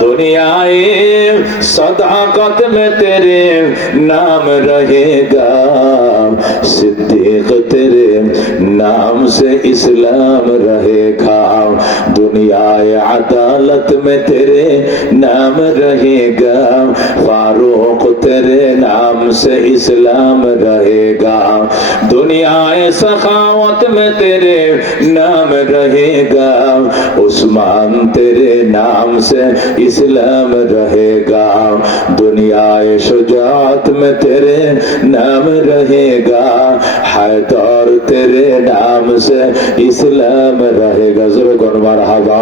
दुनियाए सदाकत में तेरे नाम रहेगा। सिद्दीक तेरे नाम से इस्लाम रहेगा। दुनियाए अदालत में तेरे नाम रहेगा। फारूक तेरे नाम से इस्लाम रहेगा। दुनियाए सखावत में तेरे नाम रहेगा। उस्मान तेरे नाम से इस्लाम रहेगा। दुनियाए शुजात में तेरे नाम रहेगा। हैदर तेरे नाम से इस्लाम रहेगा। जुर्गन मरहबा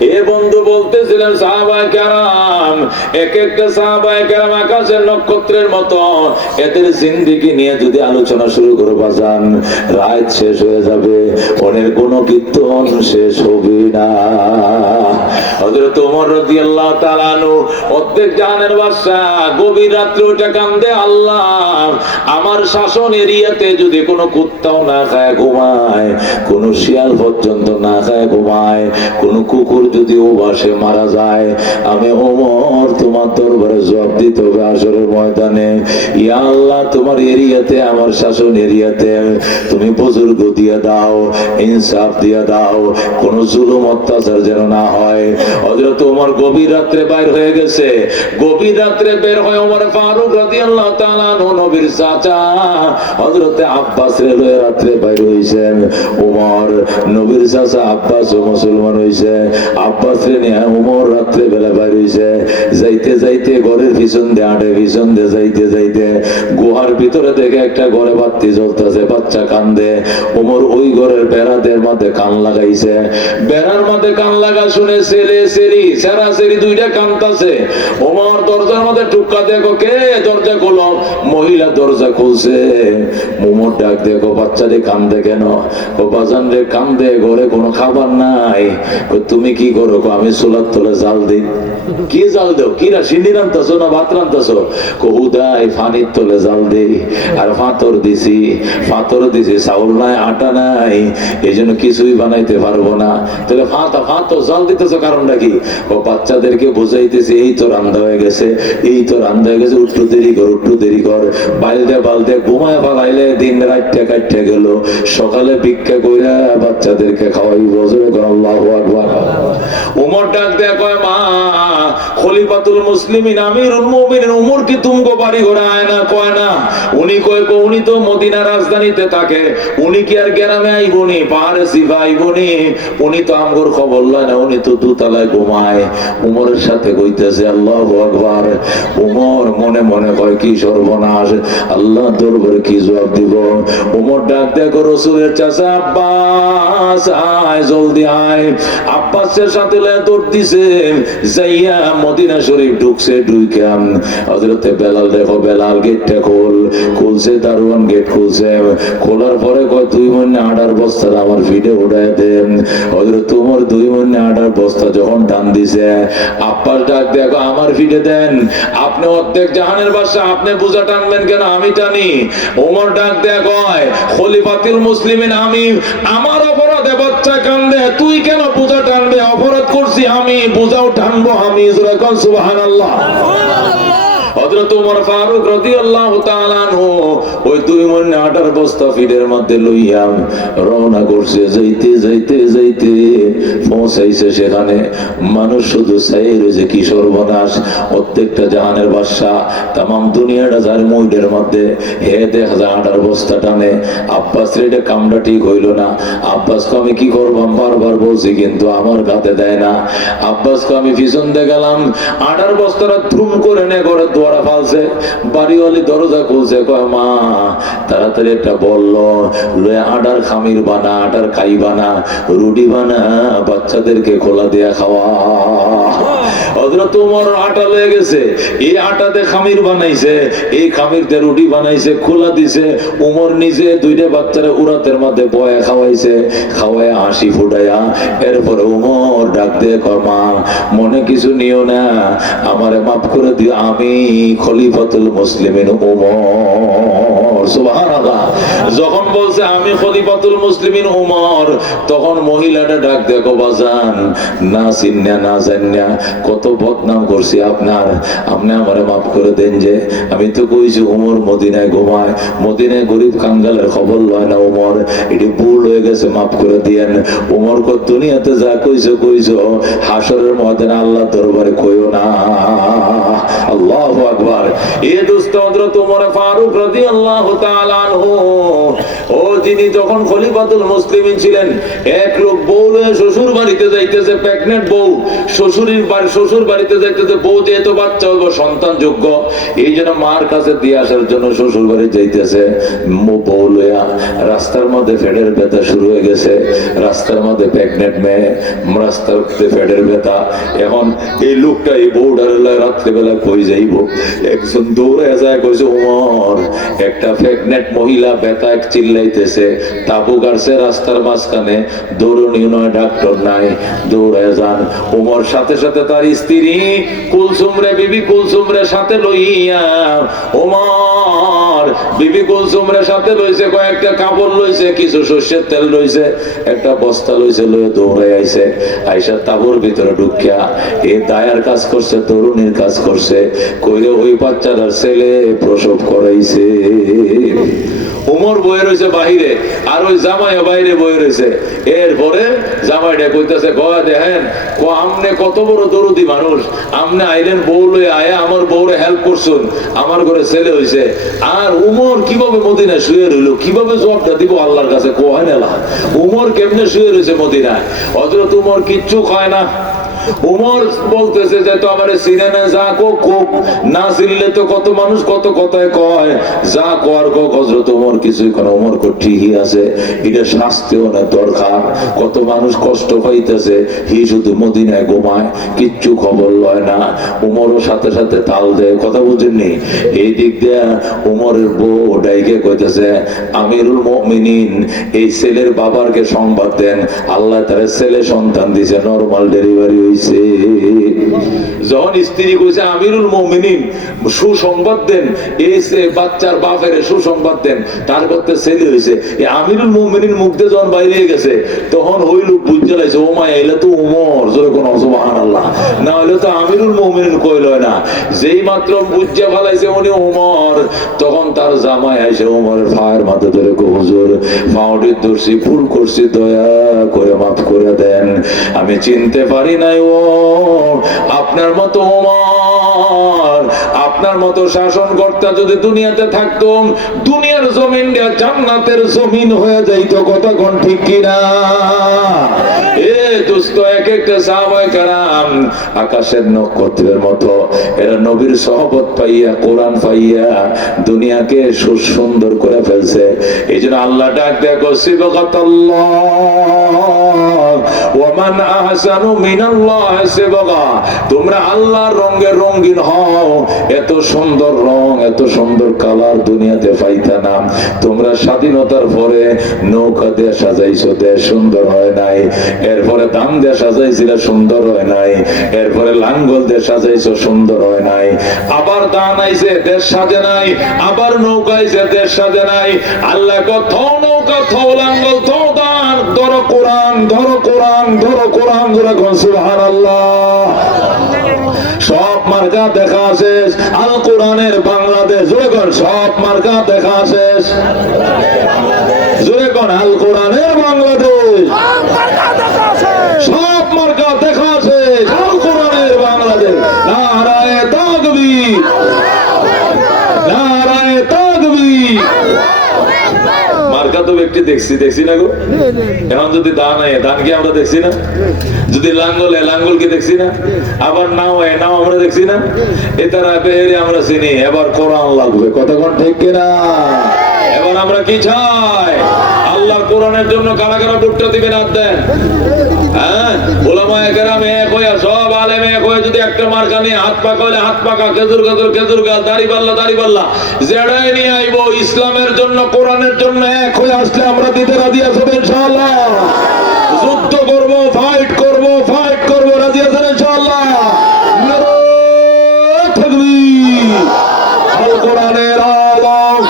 এ বন্ধু বলতেছিলেন সাহাবাই কেরাম, এক একটা কেরাম আকাশের নক্ষত্রের মতো এদের জিন্দিগি নিয়ে যদি আলোচনা শুরু করবা বাজান, রাত শেষ হয়ে যাবে অনেক কোন কীর্তন শেষ হবে না। হযরত ওমর রাদিয়াল্লাহু তাআলা অর্ধেক জাহানের গভীর রাত্রে উঠে কান্দে, আল্লাহ, আমার শাসন এরিয়াতে যদি কোনো কুত্তাও না খায় ঘুমায়, কোন শিয়াল পর্যন্ত না খায় ঘুমায়, কোন কুকুর যদি ও বাসে মারা যায়, আমি ওমর তোমার দরবারে জবাব দিতে হবে আসরের ময়দানে। ইয়া আল্লাহ, তোমার এরিয়াতে, আমার শাসন এরিয়াতে তুমি বুজুর্গ দিয়ে দাও, ইনসাফ দিয়ে দাও, কোন জুলুম অত্যাচার যেন না হয় হযরত ওমর গভীর রাত্রে বাইর হয়ে গেছে। গভীর রাত্রে বের হয় ওমর ফারুক রাদিয়াল্লাহু তাআলা নবীর চাচা হযরতে আব্বাস রে লয়ে রাত্রে বাইর হইছেন। ওমর নবীর চাচা আব্বাস ও মুসলমান হইছে। আব্বাস রে নিয়ে ওমর রাত্রে বেলা বাইর হইছে। যাইতে যাইতে ঘরের পিছন দিয়ে আটে, পিছন দিয়ে যাইতে যাইতে গুহার ভিতরে দেখে একটা ঘরে বাতি জ্বলতেছে, বাচ্চা কান্দে। ওমর ওই ঘরের বেড়াদের মধ্যে কান লাগাইছে। বেড়ার মধ্যে কান লাগা শুনে ছেলে ঘরে কোনো খাবার নাই। তুমি কি করো? আমি সোলার তোলে জাল দিই। কি জাল দেও? কি না সিন্ডি রান্তাছো না ভাত রান্তাছো? কহুদাই ফানির তোলে জাল দেই। আর ফাতর দিছি ফাতর দিছি, চাউল নাই, আটা নাই। এই জন্য কিছুই বানাইতে পারব না। তাহলে ফাতা ফাতো জাল দিতেছো কারণটা কি ও বাচ্চাদেরকে বুঝাইতেছি, এই তো রান্দা হয়ে গেছে, এই তো রান্দা হয়ে গেছে উঠু দেরি কর উঠু দেরি কর। বালদে বালদে ঘুমায় পালাইলে দিন রাতটা কাটতে গেল। সকালে ভিক্ষা কইরা বাচ্চাদেরকে খাওয়াই বজরে কর, আল্লাহু আকবার। উমর ডাক দেয়া কয়, মা, খলিফাতুল মুসলিমিন, আমিরুল মুমিনিন, উমর কি তুমগো বাড়ি ঘরে আয় না, কয় না? উনি কয়, কো, উনি তো মদিনা রাজধানীতে থাকে। উনি কি আর গ্রামে আইবনি পাহাড়ে সিফা আইবনি উনি তো আমগর খবর লয় না, উনি তো দুতলায় ঘুমায়, উমরের সাথে কইতেছে, আল্লাহু আকবার। উমর মনে মনে কয়, কি সর্বনাশ, আল্লাহ দরবারে কি জবাব দিব? উমর ডাক দেখো রসুলের চাচা আব্বাস, আয়, জলদি আয়। আব্বাসের সাথে দৌড় দিছে, যাইয়া মদিনা শরীফ ঢুকছে ঢুইকাম হযরতে বেলাল দেখো, বেলাল গেটটা খোল, খুলছে, দারোয়ান গেট খুলছে। খোলার পরে কয়, দুই মনে আটার বস্তা আমার ফিটে উঠায় দেন। হযরত তোমার দুই মনে আটার বস্তা যখন টান দিছে, আব্বাস ডাক দেখো আমার ফিটে দেন। আপনি অর্ধেক জাহানের বাসা আপনি বোঝা টানবেন কেন? আমি টানি। ওমর ডাক দেয়া কয়, খলিফাতিল মুসলিমিন, আমি, আমার অপরাধে বাচ্চা কান্দে, তুই কেন বোঝা টানবে? অপরাধ করছি আমি, বোঝাও টানবো আমি। সুবাহ সুবহানাল্লাহ। হযরত ওমর ফারুক রাদিয়াল্লাহু তাআলা ওই দুই মন আটার বস্তা মধ্যে লইয়া রওনা করছে। যাইতে যাইতে যাইতে পৌঁছাইছে সেখানে। মানুষ শুধু কি সর্বনাশ। প্রত্যেকটা জাহানের বাদশা দুনিয়াটা যার মধ্যে। হে বস্তা টানে। আব্বাস এটা কামটা ঠিক হইল না। আব্বাসকে আমি কি করব? বারবার বলছি, কিন্তু আমার গাতে দেয় না। আব্বাসকে আমি পিছন দিয়ে গেলাম। আটার বস্তাটা ধুম করে নে করে দোয়ারা ফালছে বাড়িওয়ালি দরজা খুলছে, কয়, মা, তাড়াতাড়ি একটা বলল, লয়ে খামির বানা আডার খাই বানা, রুটি বানা, বাচ্চাদেরকে খোলা দেয়া খাওয়া। হযরত ওমর আটা লয়ে গেছে। এই আটাতে খামির বানাইছে, এই খামির দিয়ে রুটি বানাইছে, খোলা দিছে। উমর নিজে দুইটা বাচ্চারা উরাতের মধ্যে বয়া খাওয়াইছে খাওয়ায় হাসি ফুটাইয়া এরপরে উমর ডাক দিয়ে মা, মনে কিছু নিও না, আমারে মাফ করে দিও। আমি খলিফাতুল মুসলিমের উমর উমর। যখন বলছে, আমি খলিফাতুল মুসলিমিন উমর, তখন মহিলাটা ডাক দেখো বাজান, না চিন্না, না জান্না, কত বদনাম করছি আপনার। আপনি আমারে মাফ করে দেন যে, আমি তো কইছি উমর মদিনায় ঘুমায়। মদিনায় গরিব কাঙ্গালের খবর লয় না উমর। এটি ভুল হয়ে গেছে, মাফ করে দিয়েন। উমর কো দুনিয়াতে যা কইছো কইছো। হাসরের ময়দানে আল্লাহ দরবারে কইও না। আল্লাহু আকবার। এ দোস্ত হযরত ওমর ফারুক রাদিয়াল্লাহু ও যিনি যখন খলিফাতুল মুসলিমিন ছিলেন এক লোক বউ শ্বশুর বাড়িতে যাইতেছে প্রেগনেন্ট বউ। শ্বশুরের বাড়ি শ্বশুর বাড়িতে যাইতেছে বউ যেহেতু বাচ্চা হইব, সন্তান যোগ্য। এই জন্য মার কাছে দিয়ে আসার জন্য শ্বশুর বাড়ি যাইতেছে বউ লইয়া রাস্তার মধ্যে ফেডের ব্যথা শুরু হয়ে গেছে। রাস্তার মধ্যে প্রেগনেন্ট মেয়ে, রাস্তার মধ্যে ফেডের ব্যথা। এখন এই লোকটা এই বউডার রাত্রেবেলা কই যাইব? একজন দৌড়ে যায়, কইছে উমর একটা প্রেগনেন্ট মহিলা ব্যথা এক চিল্লাইতেছে। তাবু গাড়ছে রাস্তার মাঝখানে। দৌড়নীয় নয়, ডাক্তার নাই। দৌড়ে যান। উমর সাথে সাথে তার স্ত্রী কুলসুমরে, বিবি কুলসুমরে সাথে লইয়া উমর বিবি কুলসুমরে সাথে লইছে, কয়েকটা কাপড় লইছে, কিছু শস্যের তেল লইছে, একটা বস্তা লইছে লয়ে দৌড়ে আইছে। আইসা তাবুর ভিতরে ঢুকিয়া, এ দায়ার কাজ করছে, তরুণীর কাজ করছে, কইলে ওই বাচ্চাটার ছেলে প্রসব করাইছে। উমর বয়ে রয়েছে বাহিরে, আর ওই জামাইও বাইরে বয়ে রয়েছে। এরপরে জামাইটা কইতেছে, গয়া দেখেন, ক, আমনে কত বড় দরদি মানুষ। আমনে আইলেন বউ লয়ে আয়া আমার বউরে হেল্প করছুন। আমার ঘরে ছেলে হইছে। আর উমর কীভাবে মদিনায় শুয়ে রইল? কীভাবে জবাবটা দিব আল্লাহর কাছে? কোয়া নেলা? উমর কেমনে শুয়ে রয়েছে মদিনায়? অথচ উমর কিচ্ছু খায় না। উমর বলতেছে যে, তো আমার সিনেমা যা কো না চিনলে তো কত মানুষ কত কথায় কয়। যা কর কো হজরত উমর কিছুই কোনো উমর কো, ঠিকই আছে, এটা শাস্তিও না, দরকার। কত মানুষ কষ্ট পাইতেছে, হি শুধু মদিনায় ঘুমায়, কিচ্ছু খবর লয় না। উমরও সাথে সাথে তাল দেয়, কথা বুঝেননি? এই দিক দিয়ে উমরের বউ ডাইকে কইতেছে, আমিরুল মুমিনিন, এই ছেলের বাবারকে সংবাদ দেন। আল্লাহ তার ছেলে সন্তান দিছে, নরমাল ডেলিভারি হইছে। যখন স্ত্রী কইছে, আমিরুল মুমিনিন, সুসংবাদ দেন। এই বাচ্চার বাপের সুসংবাদ দেন। তার করতে ছেলে হইছে। এই আমিরুল মুমিনিন মুখ দিয়ে যখন বাইরে গেছে, তখন ওই লোক বুঝতে লাইছে ও মা, এলে তো উমর, জোরে কোন অসুবাহান আল্লাহ না হলে তো আমিরুল মুমিনিন কইল না। যেই মাত্র বুঝতে ফেলাইছে উনি উমর, তখন তার জামাই আইসে উমরের ফায়ের মাথা ধরে হুজুর ফাউডি দর্শি ভুল করছি, দয়া করে মাফ করে দেন। আমি চিনতে পারি নাই ও আপনার মতো আপনার মতো শাসন কর্তা যদি দুনিয়াতে থাকতাম, দুনিয়ার জমিন জান্নাতের জমিন হয়ে যাইতো কথা কোন? ঠিক কিনা আকাশের নক্ষত্রের মতো নবীর পাইয়া পাইয়া দুনিয়াকে সুন্দর করে ফেলছে। এই জন্য আল্লাহ ডাক দেখো সিবকাতাল্লাহ ওমান আহসানু মিনাল্লাহ তোমরা আল্লাহর রঙে রঙিন হও। এত সুন্দর রং, এত সুন্দর কালার দুনিয়াতে পাইতা না। তোমরা স্বাধীনতার পরে নৌকা দিয়ে সাজাইছো, দেশ সুন্দর হয় নাই। এরপরে দাম দিয়ে সাজাইছিল, সুন্দর হয় নাই। এরপরে লাঙ্গল দিয়ে সাজাইছো, সুন্দর হয় নাই। আবার দান আইছে, দেশ সাজে নাই। আবার নৌকা আইছে, দেশ সাজে নাই। আল্লাহ কো থও নৌকা, থও লাঙ্গল, থও দান কোরআন ধরো কোরআন ধরো কোরআন ধরে কোন আল্লাহ সব মার্কা দেখা শেষ। আল কোরআনের বাংলাদেশ জোরে কর সব মার্কা দেখা শেষ। জোরে কর আল কোরআনের বাংলাদেশ। সব মার্কা দেখা শেষ আল কোরআনের বাংলাদেশ নারায়ে তাকবীর নারায়ে তাকবীর মার্কা তো ব্যক্তি দেখছি দেখছি না গো? এখন যদি দান হয়, দান কি আমরা দেখছি না? যদি লাঙ্গল হয় লাঙ্গল কি দেখছি না? আবার নাও হয়, নাও আমরা দেখছি না? এ তারা বেরে আমরা চিনি, এবার কোরআন লাগবে। কতক্ষণ ঠিক কিনা? এবার আমরা কি চাই? আল্লাহ কোরআনের জন্য কারা কারা ভুট্টা দিবেন, হাত দেন। হ্যাঁ ইসলামের জন্য, কোরআনের জন্য এক হয়ে আসলে আমরা দিতে রাজি আছি তো ইনশাআল্লাহ। যুদ্ধ করব ফাইট করব ফাইট করব, রাজি আছেন ইনশাআল্লাহ নারায়ে তাকবীর আল কোরআনের আওয়াজ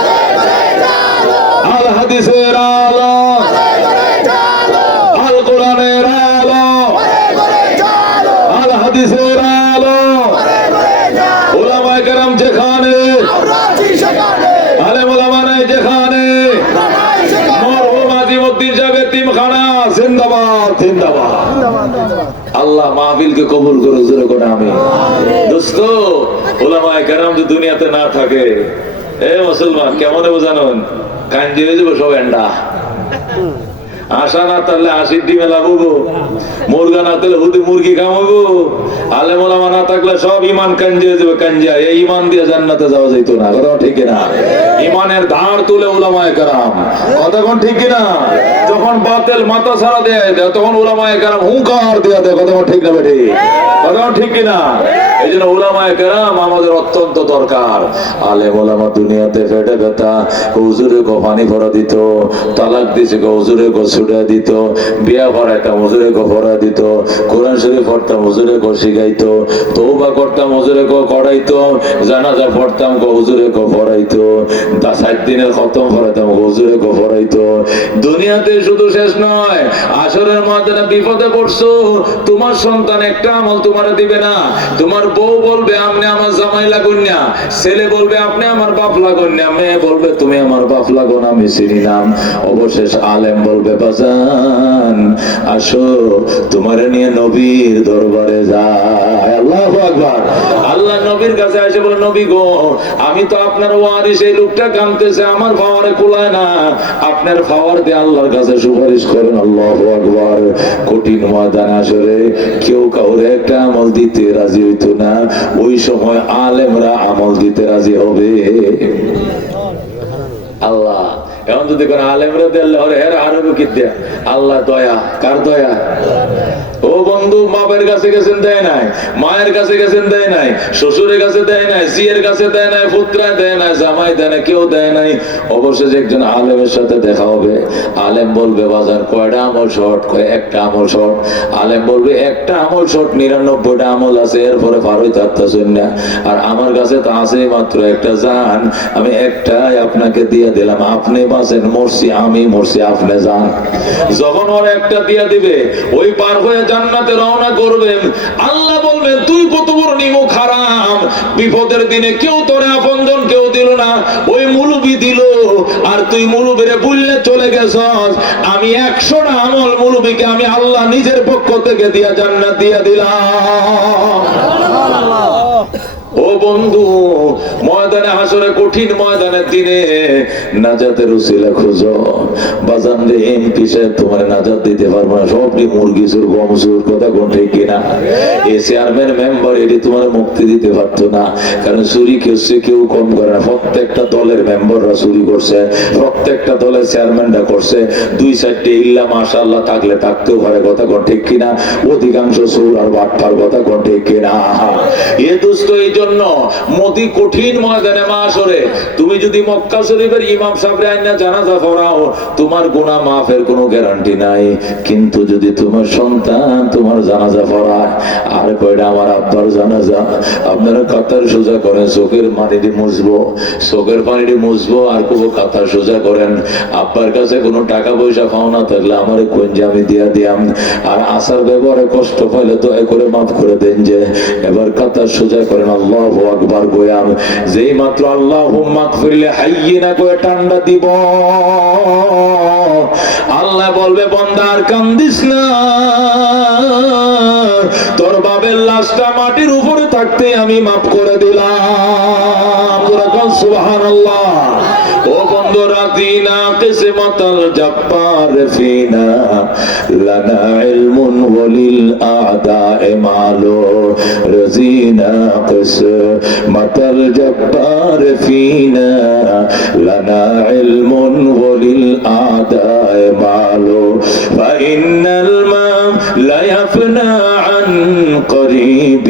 দিছে ওরা আলো ওলামায়ে কেরাম যেখানে আলেম ওলামা নাই যেখানে আজিমউদ্দিন তিমখানা জিন্দাবাদ জিন্দাবাদ। আল্লাহ মাহফিলকে কবুল করো জোরে করে আমি দোস্ত ওলামায় কেরাম যে দুনিয়াতে না থাকে এ মুসলমান কেমন জানুন কাঞ্জি হয়ে যাব সব এন্ডা। আশা না তাহলে আশির মুরগা না তাহলে হুদি মুরগি না থাকলে সব ইমান এই ইমান দিয়ে জান্নাতে যাওয়া যাইতো না, কথা ঠিক না ইমানের ধার তুলে ওলামায় কারাম। কোন ঠিক না যখন বাতেল মাথা ছাড়া দেয় দেয় তখন ওলামায় কারাম হুঙ্কার দেয়া দেয় কোন ঠিক না কথা কোন ঠিক না এই জন্য ওলামায় কেরাম আমাদের অত্যন্ত দরকার। আলেম ওলামা দুনিয়াতে ফেটে ব্যথা, হুজুরে গো পানি ভরা দিত, তালাক দিছে গো, হুজুরে গো ছুটে দিত, বিয়া ভরাইতাম হুজুরে গো ভরা দিত, কোরআন শরীফ পড়তাম হুজুরে গো শিখাইতো তৌবা করতাম হুজুরে গো করাইতো, জানাজা পড়তাম গো হুজুরে গো পড়াইতো তা সাত দিনের খতম পড়াইতাম হুজুরে গো পড়াইতো। দুনিয়াতে শুধু শেষ নয়, আসরের ময়দানে বিপদে পড়ছো, তোমার সন্তান একটা আমল তোমার দিবে না, তোমার বউ বলবে, আপনি আমার জামাই লাগুন না ছেলে বলবে, আপনি আমার বাপ লাগুন না মেয়ে বলবে, তুমি আমার বাপ লাগুন আমি চিনি নাম অবশেষ আলেম বলবে বাজান। আসো, তোমার নিয়ে নবীর দরবারে যায় আল্লাহ আকবার। আল্লাহ নবীর কাছে এসে বলে, নবী গো, আমি তো আপনার ওয়ারিস এই লোকটা কানতেছে আমার পাওয়ারে কুলায় না। আপনার পাওয়ার দিয়ে আল্লাহর কাছে সুপারিশ করেন, আল্লাহ আকবার। কঠিন ময়দান আসরে কেউ কাউরে একটা আমল দিতে রাজি হইতো না। ওই সময় আলেমরা আমল দিতে রাজি হবে। আল্লাহ এখন যদি কোন আলেমরা হের আরও কি দেয়া আল্লাহ দয়া কার দয়া? বন্ধু বাপের কাছে গেছেন, দেয় নাই। মায়ের কাছে গেছেন, দেয় নাই। শ্বশুরের কাছে দেয় নাই জিয়ের কাছে দেয় নাই, পুত্রায় দেয় নাই, জামাই দেয় নাই, কেউ দেয় নাই। অবশেষে একজন আলেমের সাথে দেখা হবে। আলেম বলবে, বাজার কয়টা আমল শর্ট? কয়, একটা আমল শর্ট। আলেম বলবে, একটা আমল শর্ট, নিরানব্বইটা আমল আছে, এরপরে পারোই থাকতেছেন না। আর আমার কাছে তো আছে মাত্র একটা জান। আমি একটাই আপনাকে দিয়ে দিলাম, আপনি বাঁচেন, মরছি আমি, মরছি আপনি যান যখন ওর একটা দিয়ে দিবে, ওই পার হয়ে জান্নাতে রওনা করবেন। আল্লাহ বলবেন, তুই কত বড় নিমু খারাপ বিপদের দিনে কেউ তোরে আপনজন কেউ দিল না। ওই মুরুবি দিল। আর তুই মুরুবিরে বুললে চলে গেছস। আমি একশোটা আমল মুরুবিকে আমি আল্লাহ নিজের পক্ষ থেকে দিয়া জান্নাত দিয়া দিলাম। বন্ধু, ময়দানে হাসরে কঠিন ময়দানের দিনে নাজাতের উসিলা খুঁজো। বাজান রে এমপি সাহেব, তোমার নাজাত দিতে পারব না। সবটি মুরগি সুর গম সুর কথা কোন ঠিক কিনা? এ চেয়ারম্যান মেম্বার এটি তোমার মুক্তি দিতে পারতো না। কারণ চুরি কেউ কেউ কম করে না। প্রত্যেকটা দলের মেম্বাররা চুরি করছে, প্রত্যেকটা দলের চেয়ারম্যানরা করছে। দুই চারটে ইল্লা মাশাআল্লাহ থাকলে থাকতেও পারে, কথা কোন ঠিক কিনা? অধিকাংশ সুর আর বাটপার, কথা কোন ঠিক কিনা? এ দুস্থ এই জন্য মোদি কঠিন ময়দানে মাসরে তুমি যদি মক্কা শরীফের ইমাম সাহেবের আইনা জানাজা পড়াও, তোমার গুনাহ মাফের কোনো গ্যারান্টি নাই। কিন্তু যদি তোমার সন্তান তোমার জানাজা পড়ায়, আর কয়টা আমার আব্বার জানাজা, আপনারা কাতার সোজা করেন, চোখের পানিটি মুছবো, চোখের পানিটি মুছবো, আর কোনো কাতার সোজা করেন। আব্বার কাছে কোনো টাকা পয়সা পাও না, থাকলে আমার কঞ্জে আমি দিয়া দিয়াম। আর আসার ব্যবহারে কষ্ট পাইলে দয়া করে মাফ করে দেন যে, এবার কাতার সোজা করেন, আল্লাহ আকবার গোয়াম যেই মাত্র আল্লাহ মাক ফিরলে হাইয়ে না করে দিব। আল্লাহ বলবে বন্দার কান্দিস না। তোর বাবের লাশটা মাটির উপরে থাকতে আমি মাফ করে দিলাম। সুবহান رضينا قسمة الجبار فينا لنا علم وللأعداء معلو رزينا قسمة الجبار فينا لنا علم وللأعداء معلو فإن الماء لا يفنى عن قريب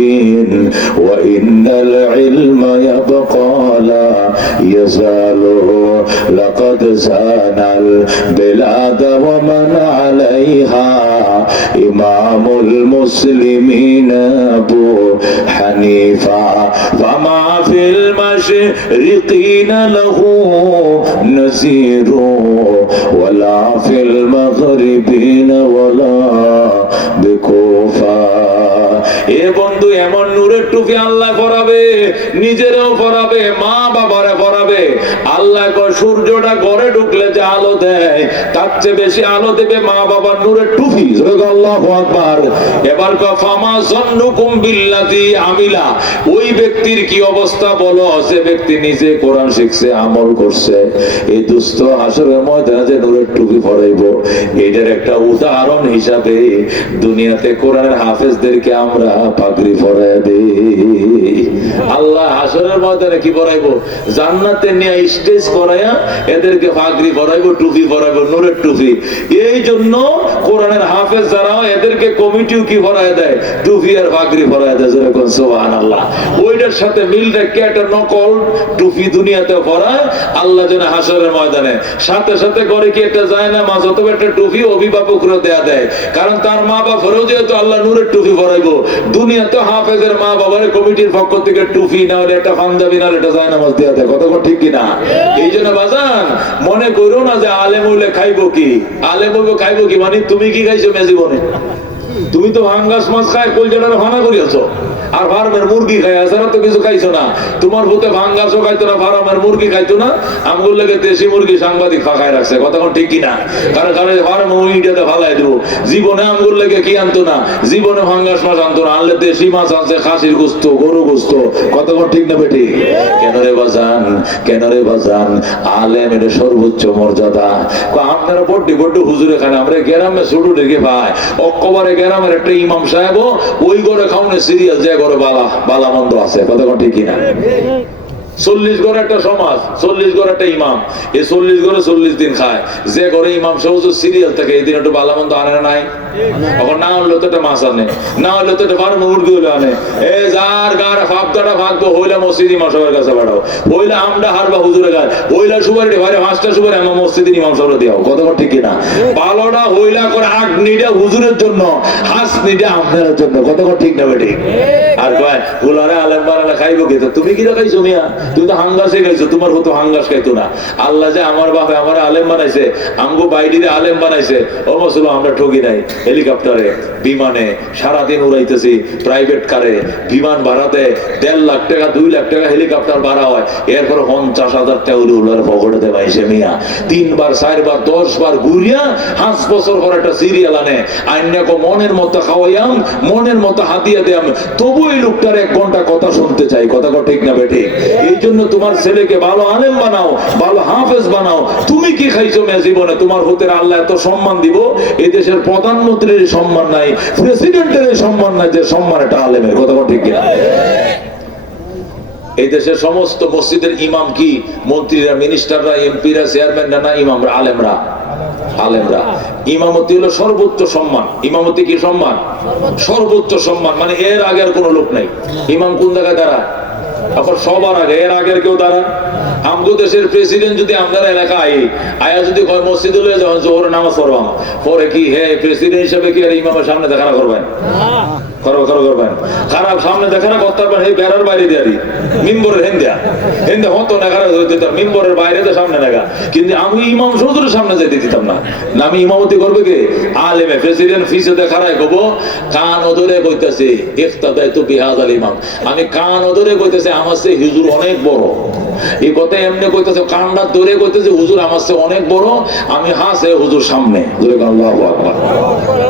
وإن العلم يبقى لا يزال لقد زان البلاد ومن عليها. إمام المسلمين أبو حنيفة. فما في المشرقين له نزير ولا في المغربين ولا بكوفة. এ বন্ধু, এমন নূরের টুপি আল্লাহ নিজেরও মা আল্লাহ সূর্যটা ঢুকলে যে আলো দেয়, তার চেয়ে বেশি আলো দেবে মা বাবার নূরের টুপি। এবার আমিলা। ওই ব্যক্তির কি অবস্থা বলো? সে ব্যক্তি নিজে কোরআন শিখছে, আমল করছে। এই দুস্থ আসরের ময়দানে যে নূরের টুপি পরাইব, এটার একটা উদাহরণ হিসাবে দুনিয়াতে কোরআনের হাফেজদেরকে আমরা পাগড়ি পরাই দেই আল্লাহ কি জান্নাতে নিয়ে স্টেজ এদেরকে পাগড়ি পরাইবো, টুপি পরাইবো টুপি। এই জন্য কোরআনের হাফেজ এদেরকে কমিটিও কি পরায় দেয়? টুপি আর পাগড়ি পরায় দেয় যেরকম সোহান আল্লাহ ওইটার সাথে মিল একটা নকল টুপি দুনিয়াতে আল্লাহ যেন হাসরের ময়দানে। সাথে সাথে করে কি একটা যায় না একটা টুপি অভিভাবকরা দেয়া দেয়। কারণ তার মা বাবারও যেহেতু আল্লাহ নূরের টুপি পরাইবো দুনিয়াতে হাফেজের মা বাবার কমিটির পক্ষ থেকে টুপি না হলে একটা পাঞ্জাবি না একটা যায় নামাজ দেওয়া দেয় কত ঠিক কিনা? এই জন্য বাজান, মনে করো না যে আলেম হইলে খাইবো কি? আলেম হইবো খাইবো কি? মানে তুমি কি খাইছো মে জীবনে তুমি তো ভাঙ্গাস মাছ খায় কলজাটার ভানা করিয়াছো। আর ফার্মের মুরগি খাই এছাড়া তো কিছু খাইছো না। তোমার ভূতে ভাঙ্গাসও খাইতো না, ফার্মের মুরগি খাইতো না। আমগুল লেগে দেশি মুরগি সাংবাদিক ফাঁকায় রাখছে কতক্ষণ ঠিক কিনা? কারণ কারণ ফার্ম মুরগিটাতে ফালাই দেবো। জীবনে আমগুল লেগে কি আনতো না? জীবনে ভাঙ্গাস মাছ আনতো না, আনলে দেশি মাছ আনছে, খাসির গুস্ত গরু গুস্ত। কতক্ষণ ঠিক না বেটি? কেন রে বাজান? কেন রে বাজান? আলেম এটা সর্বোচ্চ মর্যাদা। আপনারা বড্ডি বড্ডি হুজুরে খান আমরা গ্রামে ছুটু ডেকে পাই। অক্কবারে গ্রামের একটা ইমাম সাহেব ওই ঘরে খাওয়ানো সিরিয়াল যে ঘরে বালা বালা মন্দ আছে, কথা ঠিক কিনা? চল্লিশ ঘরে একটা সমাজ, চল্লিশ ঘরে একটা ইমাম। এই চল্লিশ ঘরে চল্লিশ দিন খায়। যে ঘরে ইমাম সহজ সিরিয়াল থাকে এই দিন একটু বালামন্দ আনে নাই? এখন না হলে তো একটা মাছ আনে, না হলে তো একটা বারো মুরগি হলে আনে। এ যার গার ফাঁকটা ফাঁকবো হইলা মসজিদ ইমাম সবার কাছে পাঠাও। হইলা আমরা হারবা হুজুরে গাছ হইলা সুপারি ভাইরে পাঁচটা সুপারি আমার মসজিদ ইমাম সবার দিও কত ঠিক কিনা? বালোটা হইলা করে আগ নিটা হুজুরের জন্য, হাস নিটা আপনার জন্য। কত ঠিক না বেটি আর কয় গুলারে আলেম বানালে খাইবো কি? তুমি কি খাইছো মিয়া? তুমি তো হাঙ্গাসে খাইছো তোমার হতো হাঙ্গাস খাইতো না। আল্লাহ যে আমার বাপে আমার আলেম বানাইছে, আমগো বাইডিরে আলেম বানাইছে, ও মুসলমান, আমরা ঠকি নাই। হেলিকপ্টারে, বিমানে, সারাদিন উড়াইতেছি প্রাইভেট কারে বিমান ভাড়াতে দেড় লাখ টাকা, দুই লাখ টাকা হেলিকপ্টার ভাড়া হয়। এরপর পঞ্চাশ হাজার টাকা পকেটে দেয় মিয়া। তিনবার, চারবার দশ বার ঘুরিয়া পাঁচ বছর পর একটা সিরিয়াল আনে। আইনাকে মনের মতো খাওয়াইয়াম, মনের মতো হাতিয়া দেয়াম। তবু এই লোকটার এক ঘণ্টা কথা শুনতে চাই। কথা ঠিক না বেঠিক এই জন্য তোমার ছেলেকে ভালো আলেম বানাও, ভালো হাফেজ বানাও। তুমি কি খাইছো মেয়ে জীবনে? তোমার হতে আল্লাহ এত সম্মান দিব? এই দেশের প্রধানমন্ত্রীর সম্মান নাই, প্রেসিডেন্টের সম্মান নাই যে সম্মান এটা আলেমের, কথা ঠিক কিনা? এই দেশের সমস্ত মসজিদের ইমাম কি? মন্ত্রীরা, মিনিস্টাররা, এমপিরা, চেয়ারম্যানরা না ইমামরা? আলেমরা। আলেমরা। ইমামতি হলো সর্বোচ্চ সম্মান। ইমামতি কি সম্মান? সর্বোচ্চ সম্মান। মানে এর আগে আর কোনো লোক নাই। ইমাম কোন জায়গায় দাঁড়া আবার সবার আগে, এর আগের কেউ দাঁড়া আমগো দেশের প্রেসিডেন্ট যদি আমাদের এলাকা আই আয়া যদি কয় মসজিদ হলে যখন জোহরে নামাজ পড়বাম পরে কি হে প্রেসিডেন্ট হিসেবে কি আর ইমামের সামনে দেখা করবেন? আমি ইমাম সামনে আমি প্রেসিডেন্ট ফিসে কব, কান ওদরে কইতাছে কান আমার সে হিজুর অনেক বড়। এই কথা এমনি কইতেছে কান্ডার ধরে কইতেছে, হুজুর, আমার সে অনেক বড়। আমি হাসে হুজুর সামনে।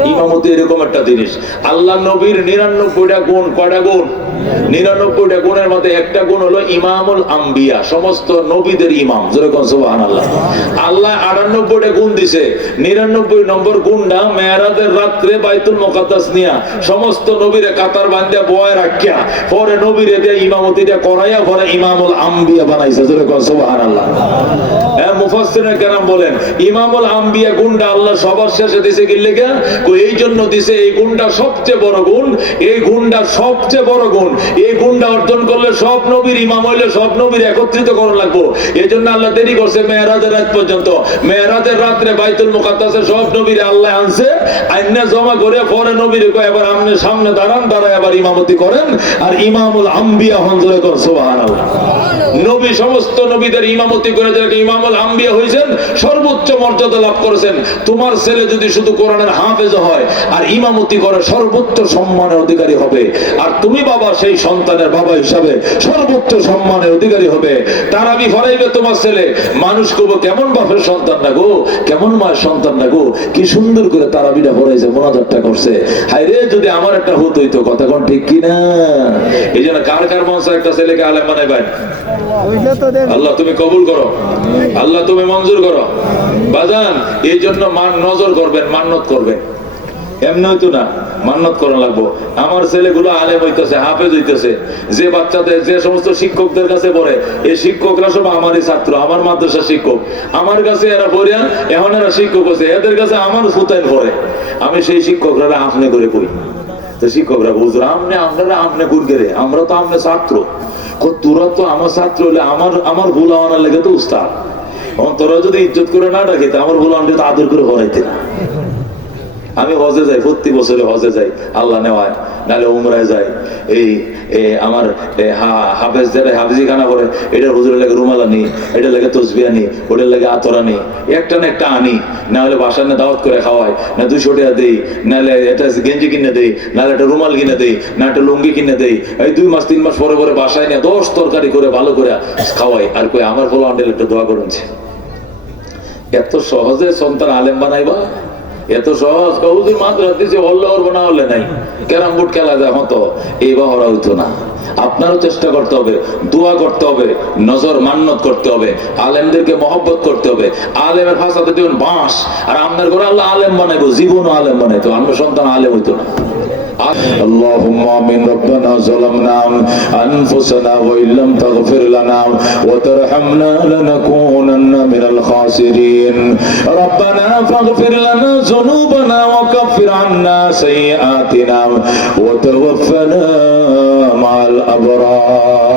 ইমামতি এরকম একটা জিনিস। আল্লাহ নবীর নিরানব্বইটা গুণ কয়টা গুণ? নিরানব্বইটা গুণের মধ্যে একটা গুণ হলো ইমামুল আম্বিয়া, সমস্ত নবীদের ইমাম। যেরকম আল্লাহ আল্লাহ আটানব্বইটা গুণ দিছে। নিরানব্বই নম্বর গুণটা মেয়ারাদের রাত্রে বাইতুল মোকাদ্দাস নিয়া সমস্ত নবীরে কাতার বান্ধিয়া বয় রাখিয়া, পরে নবীরে দিয়ে ইমামতিটা করাইয়া পরে ইমামুল আম্বিয়া বানাইছে। যেরকম সুবাহান আল্লাহ হ্যাঁ কেরাম বলেন, ইমামুল আম্বিয়া গুণটা আল্লাহ সবার শেষে দিছে কি লেগে? এই জন্য দিছে এই গুণটা সবচেয়ে বড় গুণ, এই গুণটা সবচেয়ে বড় গুণ। এই গুণটা অর্জন করলে সব নবীর ইমাম হইলে সব নবীর একত্রিত করা লাগবো। এই জন্য আল্লাহ দেরি করছে মেয়েরাজের রাত পর্যন্ত। মেয়েরাজের রাত্রে বাইতুল মুকাদ্দাসে সব নবীর আল্লাহ আনছে, আইনা জমা করে পরে নবীর এবার আপনি সামনে দাঁড়ান, দাঁড়ায় আবার ইমামতি করেন। আর ইমামুল আম্বিয়া হনজরে কর, সুবহানাল্লাহ। নবী সমস্ত নবীদের ইমামতি করে যারা ইমামুল আম্বিয়া হয়েছেন সর্বোচ্চ মর্যাদা লাভ করেছেন। তোমার ছেলে যদি শুধু কোরআনের হাফেজ হয়, আর ইমামতি করে সর্বোচ্চ সম্মানের অধিকারী হবে। আর তুমি বাবা সেই সন্তানের বাবা হিসাবে সর্বোচ্চ সম্মানের অধিকারী হবে। তারাবি ফরাইবে তোমার ছেলে। মানুষ করব কেমন বাপের সন্তান না গো? কেমন মায়ের সন্তান না গো? কি সুন্দর করে তারাবিটা ফরাইছে মোনাজারটা করছে। হাই রে, যদি আমার একটা হতো হইতো, কথা কোন ঠিক কিনা এই জন্য কার কার মঞ্চ একটা ছেলেকে আলেম বানাই ভাই ওইটা তো দেখ আল্লাহ তুমি কবুল করো। আল্লাহ তুমি মঞ্জুর করো। বাজান, এই জন্য মান নজর করবেন, মান্নত করবেন। এমনি হইতো না, মান্নত করা লাগবো। আমার ছেলেগুলো আলেম হইতেছে, হাফেজ হইতেছে। যে বাচ্চাদের, যে সমস্ত শিক্ষকদের কাছে পড়ে, এই শিক্ষকরা সব আমারই ছাত্র, আমার মাদ্রাসা শিক্ষক। আমার কাছে এরা পড়িয়া এখন এরা শিক্ষক আছে এদের কাছে আমার ফুতাইন পড়ে। আমি সেই শিক্ষকরা আপনি করে তো শিক্ষকরা বুঝলো আপনারা আমনে গুরগেরে আমরা তো আমনে ছাত্র। তোরা তো আমার ছাত্র হলে আমার আমার ভুল আনার লেগে তো উস্তাদ। তোরা যদি ইজ্জত করে না ডাকিতে আমার ভুল আনলে আদর করে হরাইতে না। আমি হজে যাই, প্রতি বছরে হজে যাই, আল্লাহ নেওয়ায়, নাহলে উমরায় যাই। এই আমার হাফেজ যারা হাফিজি খানা করে এটা হুজুরের লাগে রুমাল আনি এটা লাগে তসবি আনি ওটার লাগে আতর আনি একটা না একটা আনি না হলে বাসার না দাওয়াত করে খাওয়াই না দুশো টাকা দেই, নাহলে এটা গেঞ্জি কিনে দেই, নাহলে একটা রুমাল কিনে দেই, না একটা লুঙ্গি কিনে দেই, এই দুই মাস, তিন মাস পরে পরে বাসায় নিয়ে দশ তরকারি করে ভালো করে খাওয়াই আর কই আমার ফলো আন্ডেল একটা দোয়া করুনছে এত সহজে সন্তান আলেম বানাইবা? এত সহজ কৌদি মাদ্রাস দিছে হল্লে ওর না হলে নাই। ক্যারাম বোর্ড খেলা যায় হতো এইবার হরা হইতো না। আপনারও চেষ্টা করতে হবে, দোয়া করতে হবে, নজর মান্নত করতে হবে, আলেমদেরকে মহব্বত করতে হবে। আলেমের ভাষাতে যেমন বাঁশ, আর আপনার ঘরে আল্লাহ আলেম বানাইবো, জীবনও আলেম বানাইতো আমার সন্তান আলেম হইতো না। اللهم آمين. ربنا ظلمنا أنفسنا وإن لم تغفر لنا وترحمنا لنكونن من الخاسرين. ربنا فاغفر لنا ذنوبنا وكفر عنا سيئاتنا وتوفنا مع الأبرار.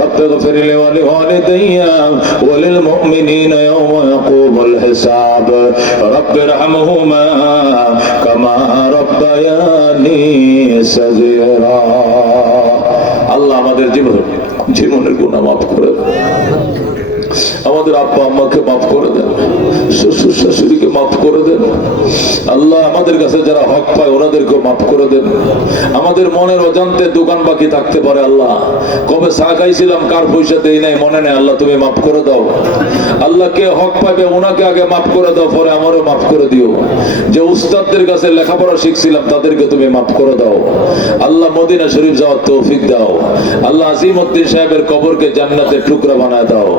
رب اغفر لي ولوالدي وللمؤمنين يوم يقوم الحساب رب ارحمهما كما ربياني صغيرا আল্লাহ আমাদের জীবন জীবনের গুণা মাফ করে দেন। আমাদের আব্বা আম্মাকে মাফ করে দেন, শ্বশুর শাশুড়িকে মাফ করে দেন। আল্লাহ আমাদের কাছে যারা হক পায় ওনাদেরকে মাফ করে দেন। আমাদের মনের অজান্তে দোকান বাকি থাকতে পারে আল্লাহ। কবে চা খাইছিলাম, কার পয়সা দেই নাই, মনে নেই, আল্লাহ তুমি মাফ করে দাও। আল্লাহ কে হক পাবে ওনাকে আগে মাফ করে দাও, পরে আমারও মাফ করে দিও। যে উস্তাদদের কাছে লেখাপড়া শিখছিলাম, তাদেরকে তুমি মাফ করে দাও। আল্লাহ মদিনা শরীফ যাওয়ার তৌফিক দাও। আল্লাহ আজিমউদ্দিন সাহেবের কবরকে জান্নাতের টুকরা বানায় দাও।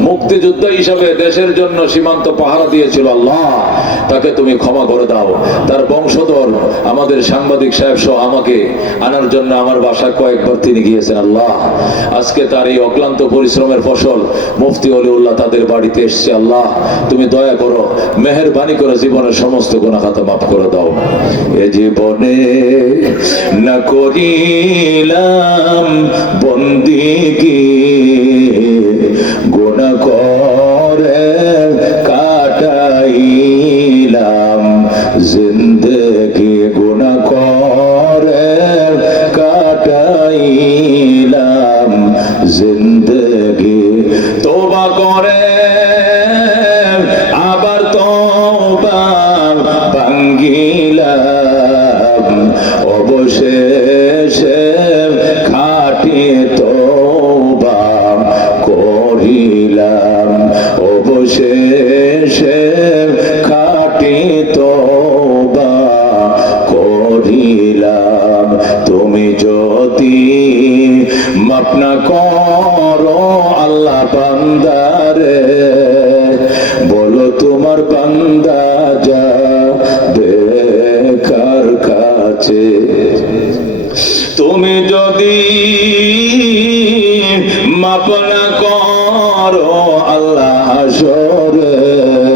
মুক্তিযোদ্ধা হিসাবে দেশের জন্য সীমান্ত পাহারা দিয়েছিল আল্লাহ। তাকে তুমি ক্ষমা করে দাও। তার বংশধর আমাদের সাংবাদিক সাহেব সহ আমাকে আনার জন্য আমার বাসায় কয়েকবার তিনি গিয়েছেন আল্লাহ। আজকে তার এই অক্লান্ত পরিশ্রমের ফসল মুফতি অলিউল্লাহ তাদের বাড়িতে এসছে আল্লাহ। তুমি দয়া করো, মেহরবানি করে জীবনের সমস্ত গুণাখাতা মাফ করে দাও। এ জীবনে না করিলাম বন্দিগি গুণ করে কাটাইলাম। জিন্দগি তুমি যদি মাপনা করো আল্লাহ হাসরে